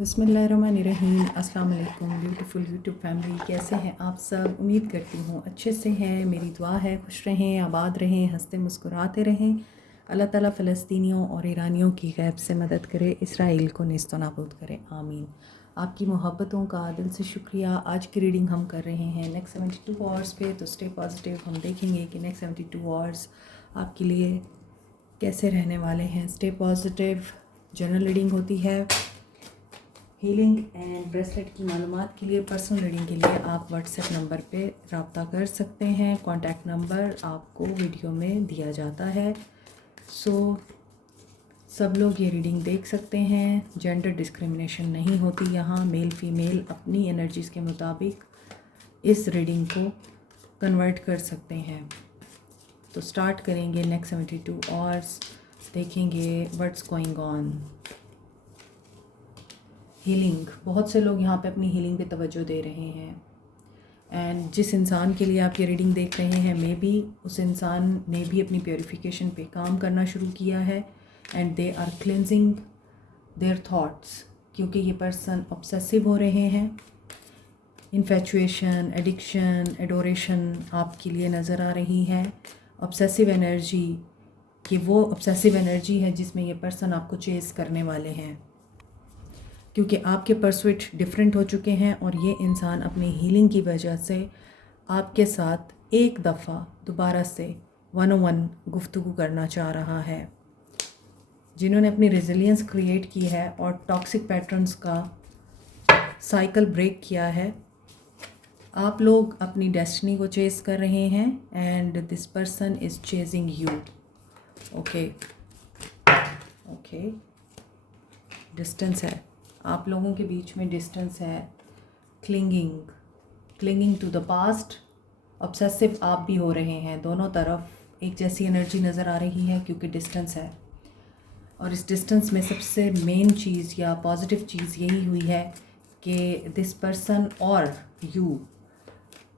बिस्मिल्लाहिर्रहमानिर्रहीम। अस्सलाम वालेकुम ब्यूटीफुल यूट्यूब फैमिली, कैसे हैं आप सब? उम्मीद करती हूँ अच्छे से हैं। मेरी दुआ है खुश रहें, आबाद रहें, हंसते मुस्कुराते रहें। अल्लाह ताला फ़लस्तीनियों और ईरानियों की गैब से मदद करे, इसराइल को नेस्त नाबूद करे, आमीन। आपकी मोहब्बतों का दिल से शुक्रिया। आज की रीडिंग हम कर रहे हैं नेक्स्ट 72 आवर्स पे, तो स्टे पॉजिटिव। हम देखेंगे कि नेक्स्ट 72 आवर्स आपके लिए कैसे रहने वाले हैं। Stay positive. जनरल रीडिंग होती है। हीलिंग एंड ब्रेसलेट की मालूमात के लिए, पर्सनल रीडिंग के लिए आप व्हाट्सएप नंबर पे रब्ता कर सकते हैं। कॉन्टैक्ट नंबर आपको वीडियो में दिया जाता है। सब लोग ये रीडिंग देख सकते हैं। जेंडर डिस्क्रिमिनेशन नहीं होती यहाँ। मेल फीमेल अपनी एनर्जीज़ के मुताबिक इस रीडिंग को कन्वर्ट कर सकते हैं। तो स्टार्ट करेंगे नेक्स्ट 72 आवर्स। देखेंगे व्हाट्स गोइंग ऑन। हीलिंग, बहुत से लोग यहाँ पे अपनी हीलिंग पे तवज्जो दे रहे हैं। एंड जिस इंसान के लिए आप ये रीडिंग देख रहे हैं, मे बी उस इंसान ने भी अपनी प्योरीफिकेशन पे काम करना शुरू किया है। And they are cleansing their thoughts, क्योंकि ये पर्सन ऑब्सेसिव हो रहे हैं। इन्फेचुएशन, एडिक्शन, एडोरेशन आपके लिए नज़र आ रही है। ऑब्सेसिव एनर्जी, कि वो ऑब्सेसिव एनर्जी है जिसमें ये पर्सन आपको चेज़ करने वाले हैं, क्योंकि आपके परसुइट डिफरेंट हो चुके हैं। और ये इंसान अपनी हीलिंग की वजह से आपके साथ एक दफ़ा दोबारा से 101 गुफ्तगू करना चाह रहा है। जिन्होंने अपनी रेजिलियंस क्रिएट की है और टॉक्सिक पैटर्न्स का साइकिल ब्रेक किया है, आप लोग अपनी डेस्टिनी को चेज़ कर रहे हैं। And this person is chasing you. Okay, distance है, आप लोगों के बीच में डिस्टेंस है। Clinging to the past. Obsessive आप भी हो रहे हैं। दोनों तरफ एक जैसी एनर्जी नज़र आ रही है, क्योंकि डिस्टेंस है। और इस डिस्टेंस में सबसे मेन चीज़ या पॉजिटिव चीज़ यही हुई है कि दिस पर्सन और यू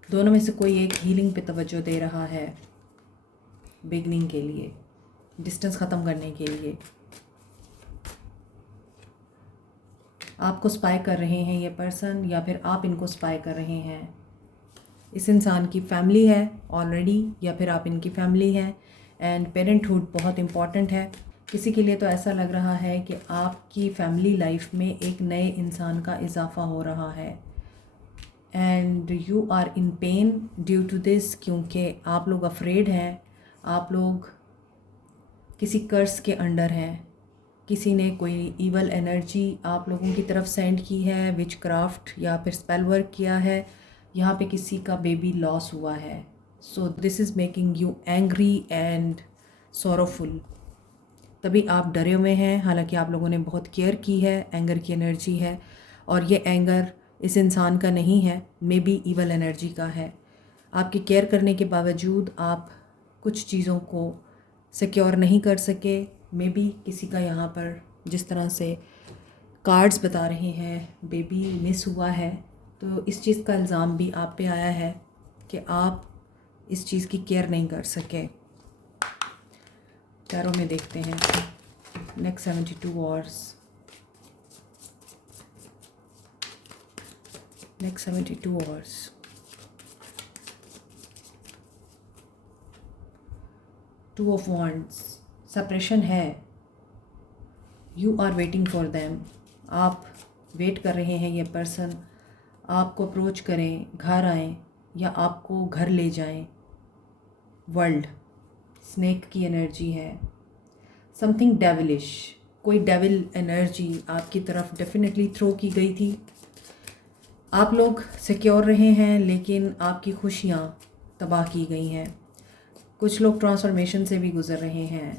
दोनों में से कोई एक हीलिंग पे तवज्जो दे रहा है, बिगनिंग के लिए, डिस्टेंस ख़त्म करने के लिए। आपको स्पाई कर रहे हैं ये पर्सन, या फिर आप इनको स्पाई कर रहे हैं। इस इंसान की फैमिली है ऑलरेडी, या फिर आप इनकी फैमिली हैं। एंड पेरेंटहुड बहुत इम्पॉर्टेंट है। किसी के लिए तो ऐसा लग रहा है कि आपकी फैमिली लाइफ में एक नए इंसान का इजाफा हो रहा है। And you are in pain due to this, क्योंकि आप लोग अफ्रेड हैं। आप लोग किसी कर्स के अंडर हैं। किसी ने कोई ईवल एनर्जी आप लोगों की तरफ सेंड की है, विच क्राफ्ट या फिर स्पेल वर्क किया है। यहाँ पे किसी का बेबी लॉस हुआ है। So this is making you angry and sorrowful. तभी आप डरे हुए हैं, हालांकि आप लोगों ने बहुत केयर की है। एंगर की एनर्जी है, और ये एंगर इस इंसान का नहीं है, मे बी ईवल एनर्जी का है। आपकी केयर करने के बावजूद आप कुछ चीज़ों को सिक्योर नहीं कर सके। मे बी किसी का यहाँ पर जिस तरह से कार्ड्स बता रहे हैं, बेबी मिस हुआ है, तो इस चीज़ का इल्ज़ाम भी आप पे आया है कि आप इस चीज़ की केयर नहीं कर सके। टैरो में देखते हैं next 72 hours. Next 72 hours. Two of wands, separation है। You are waiting for them, आप वेट कर रहे हैं ये पर्सन आपको अप्रोच करें, घर आएँ या आपको घर ले जाएं। वर्ल्ड, स्नेक की एनर्जी है। समथिंग डेविलिश, कोई डेविल एनर्जी आपकी तरफ डेफिनेटली थ्रो की गई थी। आप लोग सिक्योर रहे हैं, लेकिन आपकी खुशियाँ तबाह की गई हैं। कुछ लोग ट्रांसफॉर्मेशन से भी गुजर रहे हैं।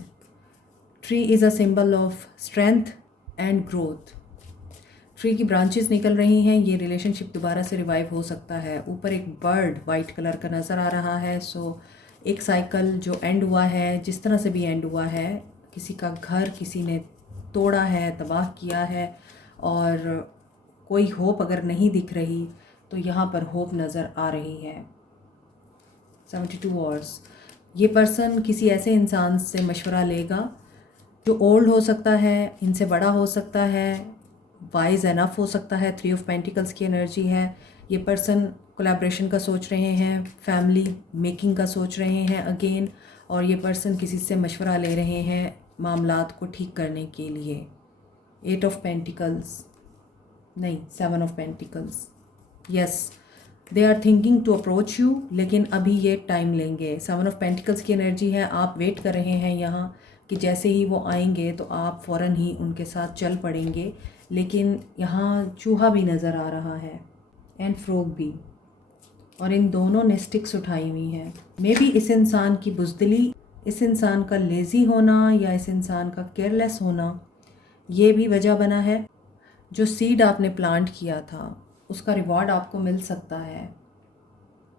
Tree is a symbol of strength and growth. Tree की ब्रांचेस निकल रही हैं। ये रिलेशनशिप दोबारा से रिवाइव हो सकता है। ऊपर एक बर्ड वाइट कलर का नज़र आ रहा है। सो एक साइकिल जो एंड हुआ है, जिस तरह से भी एंड हुआ है, किसी का घर किसी ने तोड़ा है, तबाह किया है, और कोई होप अगर नहीं दिख रही तो यहाँ पर होप नज़र आ रही है। 72 आवर्स। ये पर्सन किसी ऐसे इंसान से मशवरा लेगा जो ओल्ड हो सकता है, इनसे बड़ा हो सकता है, वाइज एनफ हो सकता है। 3 ऑफ पेंटिकल्स की एनर्जी है। ये पर्सन कोलैबोरेशन का सोच रहे हैं, फैमिली मेकिंग का सोच रहे हैं अगेन, और ये पर्सन किसी से मशवरा ले रहे हैं मामलात को ठीक करने के लिए। 8 ऑफ पेंटिकल्स नहीं, 7 of pentacles. Yes, they are thinking to approach you, लेकिन अभी ये टाइम लेंगे। 7 ऑफ पेंटिकल्स की एनर्जी है। आप वेट कर रहे हैं यहाँ कि जैसे ही वो आएंगे तो आप फ़ौरन ही उनके साथ चल पड़ेंगे, लेकिन यहाँ चूहा भी नज़र आ रहा है एंड फ्रॉग भी, और इन दोनों ने स्टिक्स उठाई हुई हैं। मे बी इस इंसान की बुज़दिली, इस इंसान का लेज़ी होना या इस इंसान का केयरलेस होना, ये भी वजह बना है। जो सीड आपने प्लांट किया था उसका रिवॉर्ड आपको मिल सकता है।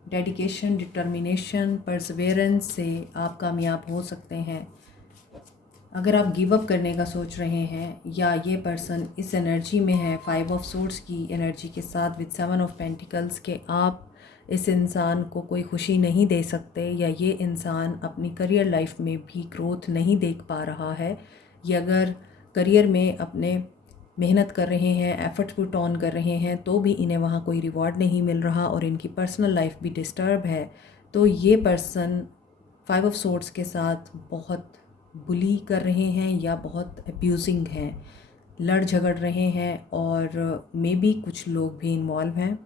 डेडिकेशन, डिटर्मिनेशन, परसवेरेंस से आप कामयाब हो सकते हैं। अगर आप गिव अप करने का सोच रहे हैं या ये पर्सन इस एनर्जी में है 5 ऑफ सोर्ड्स की एनर्जी के साथ विद 7 ऑफ पेंटिकल्स के, आप इस इंसान को कोई खुशी नहीं दे सकते, या ये इंसान अपनी करियर लाइफ में भी ग्रोथ नहीं देख पा रहा है, या अगर करियर में अपने मेहनत कर रहे हैं, एफर्ट पुट ऑन कर रहे हैं, तो भी इन्हें वहाँ कोई रिवॉर्ड नहीं मिल रहा और इनकी पर्सनल लाइफ भी डिस्टर्ब है, तो ये पर्सन 5 ऑफ सोर्ड्स के साथ बहुत बुली कर रहे हैं या बहुत अब्यूजिंग हैं, लड़ झगड़ रहे हैं, और मे बी कुछ लोग भी इन्वॉल्व हैं।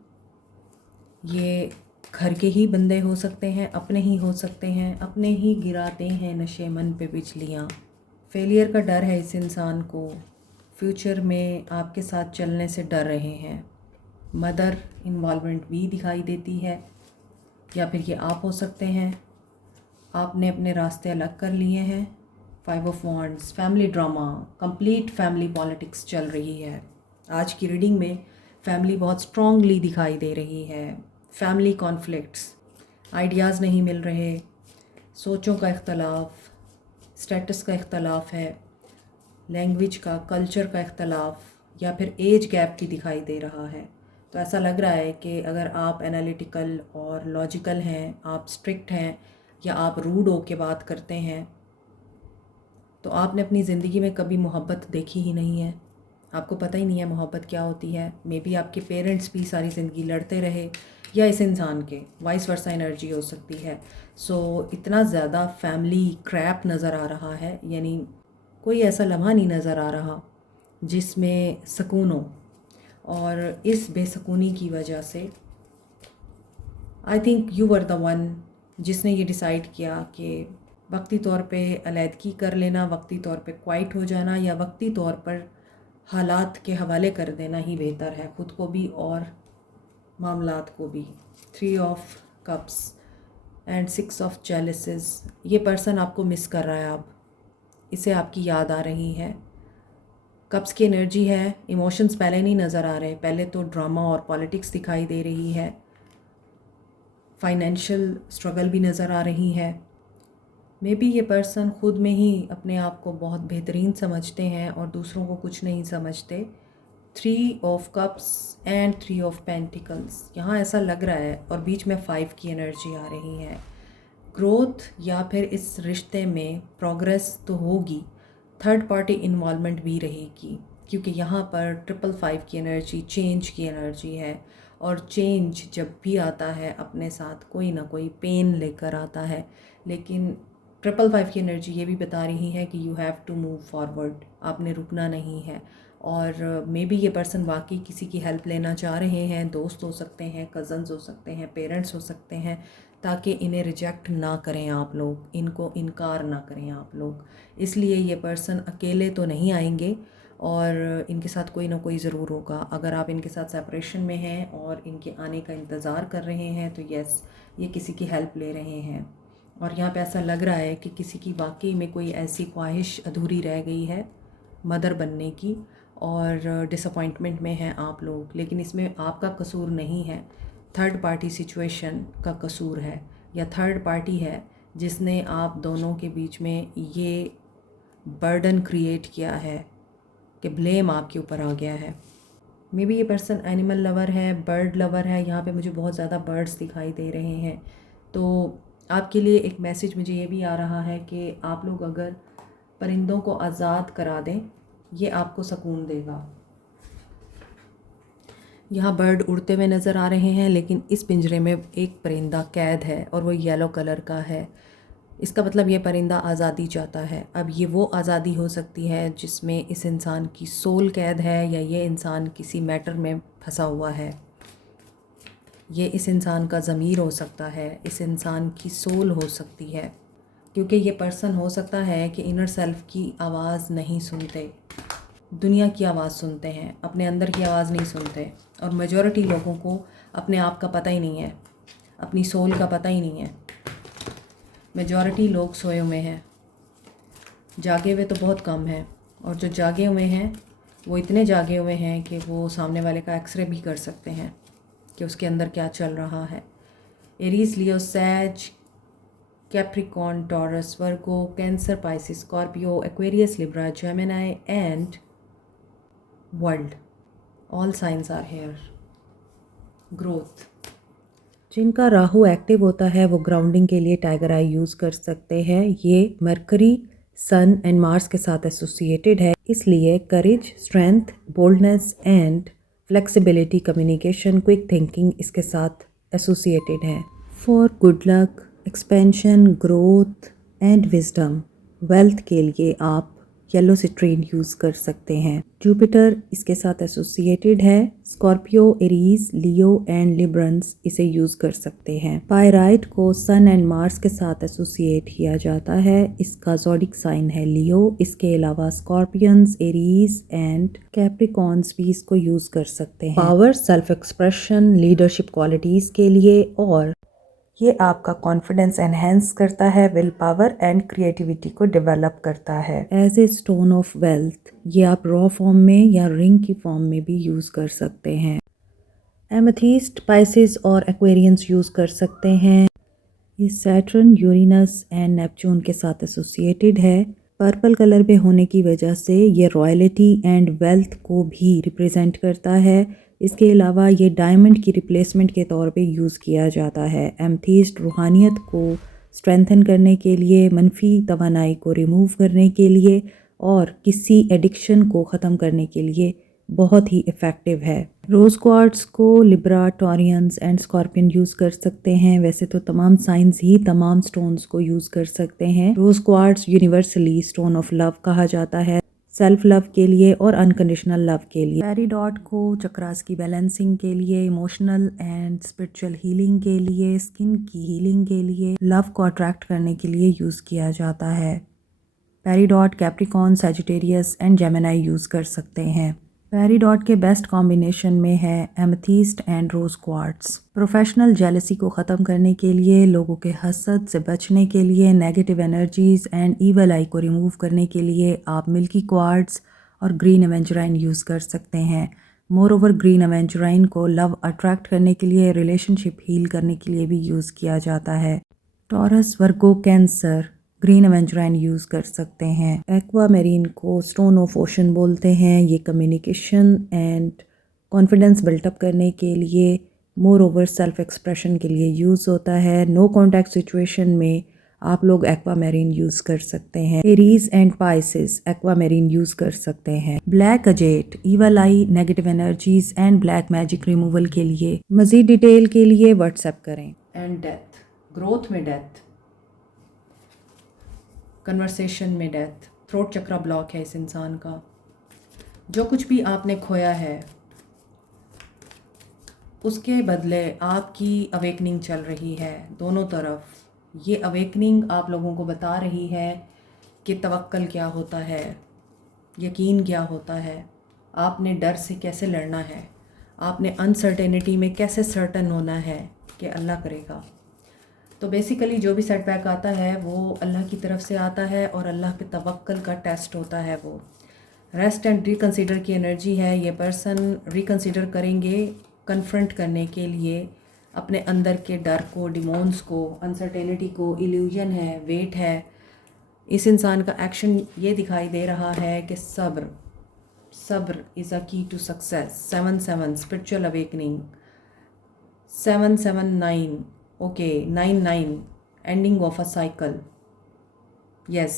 ये घर के ही बंदे हो सकते हैं, अपने ही हो सकते हैं, अपने ही गिराते हैं नशे मन पे बिजलियाँ। फेलियर का डर है इस इंसान को, फ्यूचर में आपके साथ चलने से डर रहे हैं। मदर इन्वॉल्वमेंट भी दिखाई देती है, या फिर ये आप हो सकते हैं। आपने अपने रास्ते अलग कर लिए हैं। 5 of wands, family drama, complete family politics चल रही है। आज की रीडिंग में फैमिली बहुत स्ट्रांगली दिखाई दे रही है। फैमिली कॉन्फ्लिक्ट्स, आइडियाज़ नहीं मिल रहे, सोचों का इख्तलाफ, स्टेटस का इख्तलाफ है, लैंग्वेज का, कल्चर का इख्तलाफ, या फिर एज गैप भी दिखाई दे रहा है। तो ऐसा लग रहा है कि अगर आप एनालिटिकल और लॉजिकल हैं, आप स्ट्रिक्ट हैं, या आप रूड होके बात करते हैं, तो आपने अपनी ज़िंदगी में कभी मोहब्बत देखी ही नहीं है। आपको पता ही नहीं है मोहब्बत क्या होती है। मे बी आपके पेरेंट्स भी सारी ज़िंदगी लड़ते रहे, या इस इंसान के वाइस वर्सा एनर्जी हो सकती है। सो इतना ज़्यादा फैमिली क्रैप नज़र आ रहा है, यानी कोई ऐसा लम्हा नहीं नज़र आ रहा जिसमें सुकून हो, और इस बेसुकूनी की वजह से I think you were the one जिसने ये डिसाइड किया कि वक्ती तौर पे अलहदगी कर लेना, वक्ती तौर पे क्वाइट हो जाना, या वक्ती तौर पर हालात के हवाले कर देना ही बेहतर है, ख़ुद को भी और मामलात को भी। 3 ऑफ कप्स एंड 6 ऑफ जेलसिस, ये पर्सन आपको मिस कर रहा है, अब इसे आपकी याद आ रही है। कप्स की एनर्जी है, इमोशंस पहले नहीं नज़र आ रहे, पहले तो ड्रामा और पॉलिटिक्स दिखाई दे रही है, फाइनेंशियल स्ट्रगल भी नज़र आ रही है। मे बी ये पर्सन ख़ुद में ही अपने आप को बहुत बेहतरीन समझते हैं और दूसरों को कुछ नहीं समझते। 3 of cups and 3 of pentacles, यहाँ ऐसा लग रहा है, और बीच में 5 की एनर्जी आ रही है। ग्रोथ या फिर इस रिश्ते में प्रोग्रेस तो होगी, थर्ड पार्टी इन्वॉल्वमेंट भी रहेगी, क्योंकि यहाँ पर 555 की एनर्जी चेंज की एनर्जी है, और चेंज जब भी आता है अपने साथ कोई ना कोई पेन लेकर आता है। लेकिन 555 की एनर्जी ये भी बता रही है कि you have to move forward, आपने रुकना नहीं है। और मे बी ये पर्सन वाकई किसी की हेल्प लेना चाह रहे हैं, दोस्त हो सकते हैं, कज़न्स हो सकते हैं, पेरेंट्स हो सकते हैं, ताकि इन्हें रिजेक्ट ना करें आप लोग, इनको इनकार ना करें आप लोग। इसलिए ये पर्सन अकेले तो नहीं आएंगे, और इनके साथ कोई ना कोई ज़रूर होगा। अगर आप इनके साथ सेपरेशन में हैं और इनके आने का इंतज़ार कर रहे हैं, तो यस, ये किसी की हेल्प ले रहे हैं। और यहाँ पे ऐसा लग रहा है कि किसी की वाकई में कोई ऐसी ख्वाहिश अधूरी रह गई है मदर बनने की, और डिसअपॉइंटमेंट में हैं आप लोग, लेकिन इसमें आपका कसूर नहीं है, थर्ड पार्टी सिचुएशन का कसूर है, या थर्ड पार्टी है जिसने आप दोनों के बीच में ये बर्डन क्रिएट किया है कि ब्लेम आपके ऊपर आ गया है। मे बी ये पर्सन एनिमल लवर है, बर्ड लवर है, यहाँ पे मुझे बहुत ज़्यादा बर्ड्स दिखाई दे रहे हैं। तो आपके लिए एक मैसेज मुझे ये भी आ रहा है कि आप लोग अगर परिंदों को आज़ाद करा दें, ये आपको सुकून देगा। यहाँ बर्ड उड़ते हुए नज़र आ रहे हैं, लेकिन इस पिंजरे में एक परिंदा कैद है और वो येलो कलर का है। इसका मतलब ये परिंदा आज़ादी चाहता है। अब ये वो आज़ादी हो सकती है जिसमें इस इंसान की सोल कैद है, या ये इंसान किसी मैटर में फंसा हुआ है। ये इस इंसान का ज़मीर हो सकता है, इस इंसान की सोल हो सकती है, क्योंकि ये पर्सन हो सकता है कि इनर सेल्फ की आवाज़ नहीं सुनते, दुनिया की आवाज़ सुनते हैं, अपने अंदर की आवाज़ नहीं सुनते। और मेजॉरिटी लोगों को अपने आप का पता ही नहीं है, अपनी सोल का पता ही नहीं है। मेजॉरिटी लोग सोए हुए हैं, जागे हुए तो बहुत कम हैं। और जो जागे हुए हैं वो इतने जागे हुए हैं कि वो सामने वाले का एक्सरे भी कर सकते हैं कि उसके अंदर क्या चल रहा है। Aries, Leo, sage, Capricorn, Taurus, Virgo, Cancer, Pisces, Scorpio, Aquarius, Libra, Gemini and world, all science are here. Growth, जिनका राहु एक्टिव होता है वो ग्राउंडिंग के लिए टाइगर आई यूज़ कर सकते हैं। ये मरकरी, सन एंड मार्स के साथ एसोसिएटेड है, इसलिए courage, strength, boldness and flexibility, communication, quick thinking इसके साथ एसोसिएटेड है। For good luck, expansion, growth and wisdom, wealth के लिए आप येलो सिट्रीन यूज़ कर सकते हैं। जुपिटर इसके साथ एसोसिएटेड है। Scorpio, Aries, Leo and Librans इसे यूज़ कर सकते हैं। पायराइट को सन एंड मार्स के साथ एसोसिएट किया जाता है, इसका ज़ोडिक साइन है लियो। इसके अलावा स्कॉर्पियंस, एरीज एंड कैप्रिकॉर्न्स भी इसको यूज़ कर सकते हैं। Power, self expression, leadership qualities के लिए, और ये आपका कॉन्फिडेंस एनहेंस करता है, विल पावर एंड क्रिएटिविटी को डेवलप करता है। As a stone of wealth ये आप रॉ फॉर्म में या रिंग की फॉर्म में भी यूज़ कर सकते हैं। एमेथिस्ट, पाइसिस और एक्वेरियंस यूज़ कर सकते हैं। ये सैटर्न, यूरेनस एंड नेपच्यून के साथ एसोसिएटेड है। पर्पल कलर पे होने की वजह से ये रॉयल्टी एंड वेल्थ को भी रिप्रेजेंट करता है। इसके अलावा ये डायमंड की रिप्लेसमेंट के तौर पे यूज़ किया जाता है। एमथीस्ट रूहानियत को स्ट्रेंथन करने के लिए, मनफी तवानाई को रिमूव करने के लिए और किसी एडिक्शन को ख़त्म करने के लिए बहुत ही इफ़ेक्टिव है। रोज़ क्वार्ट्स को Libra, Taureans and scorpion use कर सकते हैं। वैसे तो तमाम साइंस ही तमाम स्टोन्स को यूज़ कर सकते हैं। Rose quartz universally stone of love कहा जाता है, सेल्फ लव के लिए और अनकंडीशनल लव के लिए। पेरिडॉट को चक्रास की बैलेंसिंग के लिए, इमोशनल एंड स्पिरिचुअल हीलिंग के लिए, स्किन की हीलिंग के लिए, लव को अट्रैक्ट करने के लिए यूज़ किया जाता है। Peridot Capricorn, Sagittarius and Gemini use कर सकते हैं। पेरिडॉट के बेस्ट कॉम्बिनेशन में है amethyst and rose quartz. Professional jealousy को ख़त्म करने के लिए, लोगों के हसद से बचने के लिए, नेगेटिव एनर्जीज़ एंड ईवल आई को रिमूव करने के लिए आप मिल्की क्वार्ट्स और ग्रीन एवेंजराइन यूज़ कर सकते हैं। मोर ओवर ग्रीन एवेंजराइन को लव अट्रैक्ट करने के लिए, रिलेशनशिप हील करने के लिए भी यूज़ किया जाता है। Taurus, Virgo, cancer green एवेंजराइन use कर सकते हैं। एक्वामेरीन को स्टोन ऑफ ओशन बोलते हैं। ये कम्युनिकेशन एंड कॉन्फिडेंस बिल्टअप करने के लिए, मोर ओवर सेल्फ एक्सप्रेशन के लिए यूज़ होता है। नो कॉन्टैक्ट सिचुएशन में आप लोग एक्वामेरीन यूज़ कर सकते हैं। एरीज एंड पाइसिस एक्वामेरीन यूज़ कर सकते हैं। Black अजेट evil I, negative energies and black magic removal के लिए। मज़ीद डिटेल के लिए व्हाट्सएप करें। एंड डेथ, ग्रोथ में डेथ, कन्वर्सेशन में डेथ, थ्रोट चक्रा ब्लॉक है इस इंसान का। जो कुछ भी आपने खोया है उसके बदले आपकी अवेकनिंग चल रही है दोनों तरफ। ये अवेकनिंग आप लोगों को बता रही है कि तवक्कल क्या होता है, यकीन क्या होता है, आपने डर से कैसे लड़ना है, आपने अनसर्टेनिटी में कैसे सर्टन होना है कि अल्लाह करेगा। तो बेसिकली जो भी सेटबैक आता है वो अल्लाह की तरफ से आता है और अल्लाह पे तवक्कल का टेस्ट होता है। वो रेस्ट एंड रिकंसीडर की एनर्जी है। ये पर्सन रिकंसीडर करेंगे कन्फ्रंट करने के लिए अपने अंदर के डर को, डिमोन्स को, अनसर्टेनिटी को। इल्यूजन है, वेट है। इस इंसान का एक्शन ये दिखाई दे रहा है कि सब्र, सब्र is a key to success. 7-7 spiritual awakening, 7-7-9 okay, 9-9 ending of a cycle. Yes,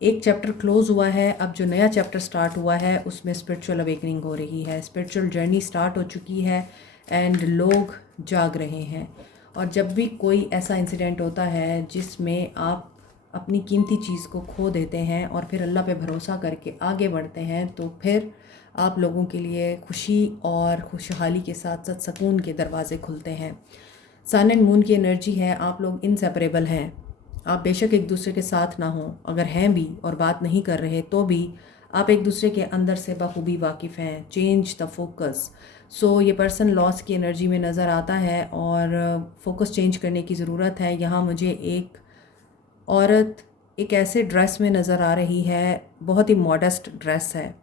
एक चैप्टर क्लोज़ हुआ है, अब जो नया चैप्टर स्टार्ट हुआ है उसमें स्पिरिचुअल अवेकनिंग हो रही है, स्पिरिचुअल जर्नी स्टार्ट हो चुकी है एंड लोग जाग रहे हैं। और जब भी कोई ऐसा इंसिडेंट होता है जिसमें आप अपनी कीमती चीज़ को खो देते हैं और फिर अल्लाह पे भरोसा करके आगे बढ़ते हैं, तो फिर आप लोगों के लिए खुशी और खुशहाली के साथ साथ सुकून के दरवाज़े खुलते हैं। सन एंड मून की एनर्जी है, आप लोग इनसेपरेबल हैं। आप बेशक एक दूसरे के साथ ना हों, अगर हैं भी और बात नहीं कर रहे तो भी आप एक दूसरे के अंदर से बखूबी वाकिफ़ हैं। Change the focus. सो ये पर्सन लॉस की एनर्जी में नज़र आता है और फोकस चेंज करने की ज़रूरत है। यहाँ मुझे एक औरत एक ऐसे ड्रेस में नज़र आ रही है, बहुत ही मॉडेस्ट ड्रेस है।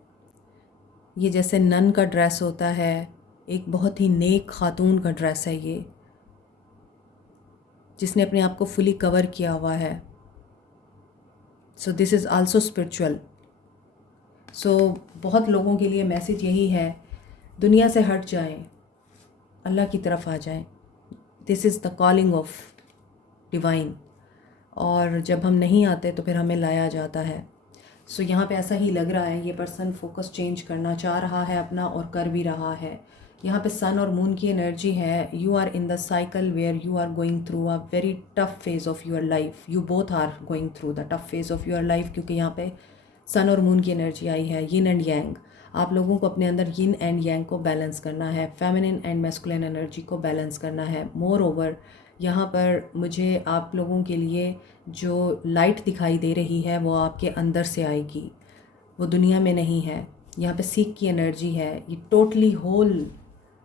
ये जैसे नन का ड्रेस होता है, एक बहुत ही नेक खातून का ड्रेस है ये, जिसने अपने आप को फुली कवर किया हुआ है। So this is also spiritual. So बहुत लोगों के लिए मैसेज यही है, दुनिया से हट जाएं, अल्लाह की तरफ आ जाएं। This is the calling of divine. और जब हम नहीं आते तो फिर हमें लाया जाता है। सो यहाँ पे ऐसा ही लग रहा है, ये पर्सन फोकस चेंज करना चाह रहा है अपना और कर भी रहा है। यहाँ पे सन और मून की एनर्जी है। You are in the cycle where you are going through a very tough phase of your life. You both are going through the tough phase of your life, क्योंकि यहाँ पे सन और मून की energy आई है, yin and yang. आप लोगों को अपने अंदर यिन एंड यांग को बैलेंस करना है, फेमिनिन एंड मैस्कुलिन एनर्जी को बैलेंस करना है। मोर ओवर यहाँ पर मुझे आप लोगों के लिए जो लाइट दिखाई दे रही है वो आपके अंदर से आएगी, वो दुनिया में नहीं है। यहाँ पे सीख की एनर्जी है। ये टोटली होल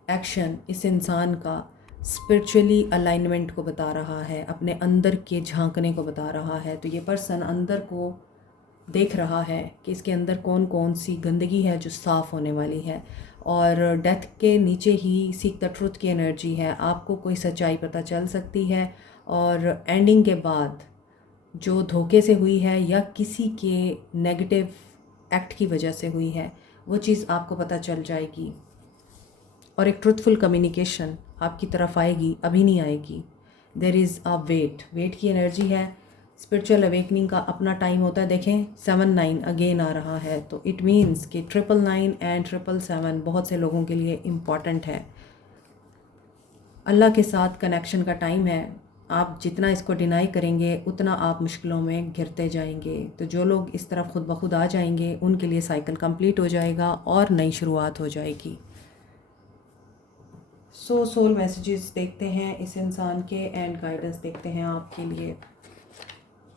एक्शन इस इंसान का स्पिरिचुअली अलाइनमेंट को बता रहा है, अपने अंदर के झांकने को बता रहा है। तो ये पर्सन अंदर को देख रहा है कि इसके अंदर कौन कौन सी गंदगी है जो साफ़ होने वाली है। और डेथ के नीचे ही सीक द ट्रुथ की एनर्जी है। आपको कोई सच्चाई पता चल सकती है और एंडिंग के बाद जो धोखे से हुई है या किसी के नेगेटिव एक्ट की वजह से हुई है वो चीज़ आपको पता चल जाएगी और एक ट्रुथफुल कम्युनिकेशन आपकी तरफ आएगी, अभी नहीं आएगी। देयर इज़ अ वेट की एनर्जी है। स्पिरिचुअल अवेकनिंग का अपना टाइम होता है। देखें 7-9 अगेन आ रहा है, तो इट मीन्स कि 999 एंड 777 बहुत से लोगों के लिए इम्पॉर्टेंट है। अल्लाह के साथ कनेक्शन का टाइम है। आप जितना इसको डिनाई करेंगे उतना आप मुश्किलों में घिरते जाएंगे। तो जो लोग इस तरफ खुद ब खुद आ जाएंगे उनके लिए साइकिल कंप्लीट हो जाएगा और नई शुरुआत हो जाएगी। सोल मैसेजेस देखते हैं इस इंसान के एंड गाइडेंस देखते हैं आपके लिए।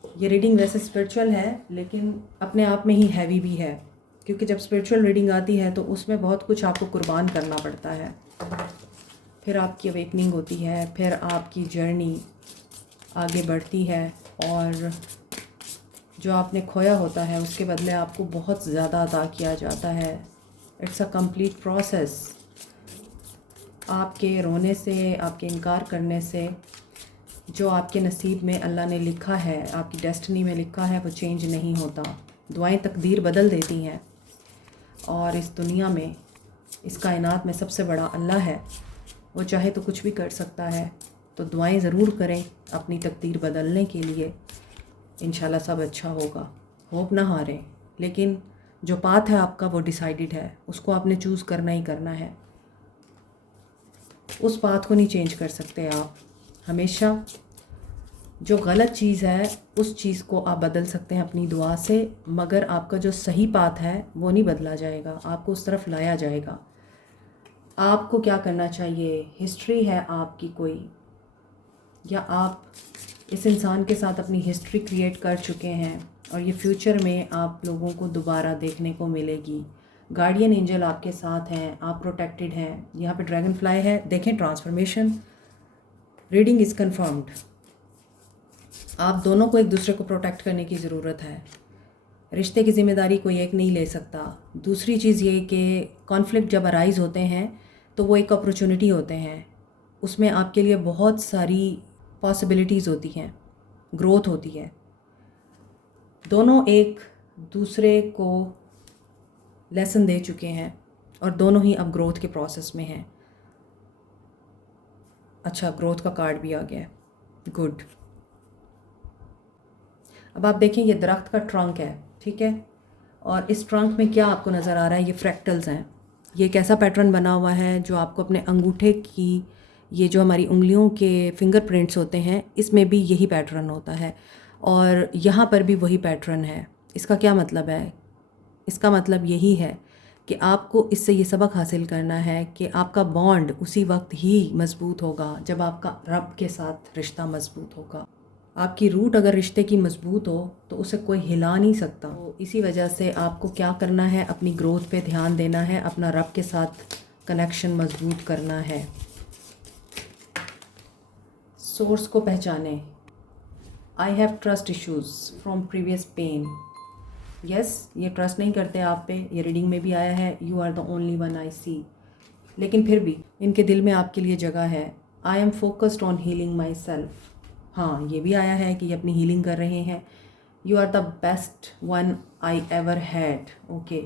ये रीडिंग वैसे स्पिरिचुअल है लेकिन अपने आप में ही हैवी भी है, क्योंकि जब स्पिरिचुअल रीडिंग आती है तो उसमें बहुत कुछ आपको कुर्बान करना पड़ता है। फिर आपकी अवेकनिंग होती है, फिर आपकी जर्नी आगे बढ़ती है और जो आपने खोया होता है उसके बदले आपको बहुत ज़्यादा अता किया जाता है। It's a complete process. आपके रोने से, आपके इनकार करने से जो आपके नसीब में अल्लाह ने लिखा है, आपकी डेस्टिनी में लिखा है, वो चेंज नहीं होता। दुआएं तकदीर बदल देती हैं और इस दुनिया में, इस कायनात में सबसे बड़ा अल्लाह है। वो चाहे तो कुछ भी कर सकता है। तो दुआएं ज़रूर करें अपनी तकदीर बदलने के लिए। इंशाल्लाह सब अच्छा होगा। होप ना हारें, लेकिन जो पाथ है आपका वो डिसाइडेड है, उसको आपने चूज़ करना ही करना है। उस पाथ को नहीं चेंज कर सकते आप। हमेशा जो गलत चीज़ है उस चीज़ को आप बदल सकते हैं अपनी दुआ से, मगर आपका जो सही पाथ है वो नहीं बदला जाएगा, आपको उस तरफ लाया जाएगा। आपको क्या करना चाहिए? हिस्ट्री है आपकी कोई, या आप इस इंसान के साथ अपनी हिस्ट्री क्रिएट कर चुके हैं और ये फ्यूचर में आप लोगों को दोबारा देखने को मिलेगी। गार्डियन एंजल आपके साथ हैं, आप प्रोटेक्टेड हैं। यहाँ पे ड्रैगन फ्लाई है, देखें ट्रांसफॉर्मेशन। Reading is confirmed. आप दोनों को एक दूसरे को प्रोटेक्ट करने की ज़रूरत है। रिश्ते की ज़िम्मेदारी कोई एक नहीं ले सकता। दूसरी चीज़ ये कि कॉन्फ्लिक्ट जब अराइज़ होते हैं तो वो एक अपॉर्चुनिटी होते हैं, उसमें आपके लिए बहुत सारी पॉसिबिलिटीज़ होती हैं, ग्रोथ होती है। दोनों एक दूसरे को लेसन दे चुके हैं और दोनों ही अब ग्रोथ के प्रोसेस में हैं। अच्छा, ग्रोथ का कार्ड भी आ गया है, गुड। अब आप देखें ये दरख्त का ट्रंक है, ठीक है। और इस ट्रंक में क्या आपको नज़र आ रहा है, ये फ्रैक्टल्स हैं। ये एक ऐसा पैटर्न बना हुआ है जो आपको अपने अंगूठे की, ये जो हमारी उंगलियों के फिंगरप्रिंट्स होते हैं, इसमें भी यही पैटर्न होता है और यहाँ पर भी वही पैटर्न है। इसका क्या मतलब है? इसका मतलब यही है कि आपको इससे ये सबक हासिल करना है कि आपका बॉन्ड उसी वक्त ही मज़बूत होगा जब आपका रब के साथ रिश्ता मज़बूत होगा। आपकी रूट अगर रिश्ते की मज़बूत हो तो उसे कोई हिला नहीं सकता। तो इसी वजह से आपको क्या करना है, अपनी ग्रोथ पे ध्यान देना है, अपना रब के साथ कनेक्शन मज़बूत करना है। सोर्स को पहचाने। I have trust issues from previous pain. Yes, ये ट्रस्ट नहीं करते आप पे, ये रीडिंग में भी आया है, you are the only one I see. लेकिन फिर भी इनके दिल में आपके लिए जगह है। I am focused on healing my self. हाँ, ये भी आया है कि ये अपनी हीलिंग कर रहे हैं। You are the best one I ever had. Okay,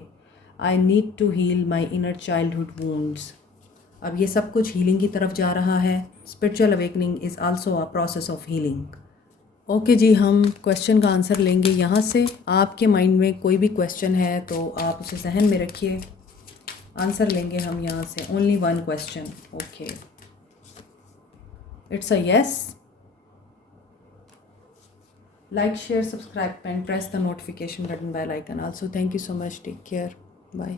I need to heal my inner childhood wounds. अब ये सब कुछ हीलिंग की तरफ जा रहा है। Spiritual awakening is also a process of healing. Okay जी, हम क्वेश्चन का आंसर लेंगे यहाँ से। आपके माइंड में कोई भी क्वेश्चन है तो आप उसे जहन में रखिए। आंसर लेंगे हम यहाँ से। Only one question. Okay, it's a yes. Like, share, subscribe and press the notification button bell icon. Also, thank you so much. Take care. Bye.